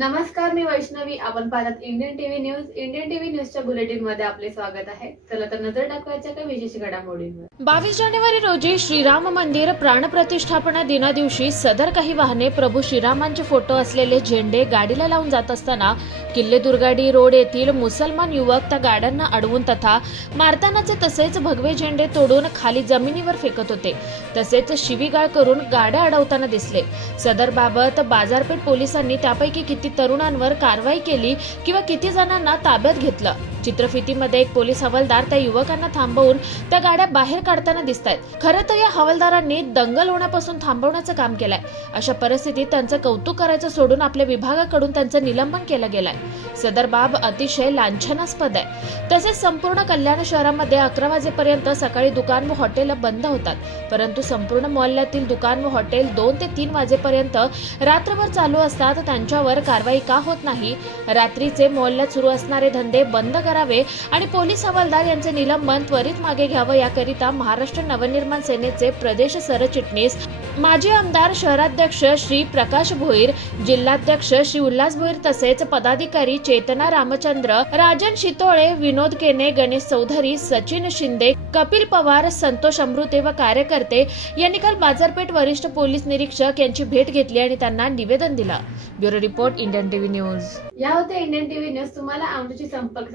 नमस्कार मी वैष्णवी. आपण पाहतात Indian TV news Indian TV न्यूजच्या बुलेटिनमध्ये आपले स्वागत आहे. चला तर नजर टाकवायच्या काही विशेष घडामोडींवर. बावीस जानेवारी रोजी श्रीराम मंदिर प्राणप्रतिष्ठापना दिना दिवशी सदर काही वाहने प्रभू श्रीरामांचे फोटो असलेले झेंडे गाडीला लावून जात असताना किल्ले दुर्गाडी रोड येथील मुसलमान युवक त्या गाड्यांना अडवून तथा मारतानाचे तसेच भगवे झेंडे तोडून खाली जमिनीवर फेकत होते. तसेच शिवीगाळ करून गाड्या अडवताना दिसले. सदर बाबत बाजारपेठ पोलिसांनी त्यापैकी किती तरुणांवर कारवाई केली किंवा किती जणांना ताब्यात घेतलं. चित्रफितीमध्ये एक पोलीस हवालदार त्या युवकांना थांबवून त्या गाड्या बाहेर काढताना दिसत आहेत खरं तर या हवालदारांनी दंगल होण्यापासून थांबवण्याचं काम केलंय. अशा परिस्थितीत त्यांचं कौतुक करायचं सोडून आपल्या विभागाकडून त्यांचं निलंबन केलं गेलंय. सदर बाब अतिशय लांछनास्पद आहे. तसेच संपूर्ण कल्याण शहरामध्ये अकरा वाजेपर्यंत सकाळी दुकान व हॉटेल बंद होतात. परंतु संपूर्ण मोहल्ल्यातील दुकान व हॉटेल दोन ते तीन वाजेपर्यंत रात्रभर चालू असतात. त्यांच्यावर कारवाई का होत नाही? रात्रीचे मोहल्ल्यात सुरू असणारे धंदे बंद करावे आणि पोलीस हवालदार यांचे निलंबन त्वरित मागे घ्यावं याकरिता महाराष्ट्र नवनिर्माण सेनेचे प्रदेश सरचिटणीस माजी आमदार शहराध्यक्ष श्री प्रकाश भोईर जिल्हाध्यक्ष श्री उल्हास भोईर तसेच पदाधिकारी चेतना रामचंद्र राजन शितोळे विनोद केने गणेश चौधरी सचिन शिंदे कपिल पवार संतोष अमृते व कार्यकर्ते यांनी काल बाजारपेठ वरिष्ठ पोलीस निरीक्षक यांची भेट घेतली आणि त्यांना निवेदन दिलं. Bureau report Indian TV news. या होत्या इंडियन टीव्ही न्यूज. तुम्हाला आमच्याशी संपर्क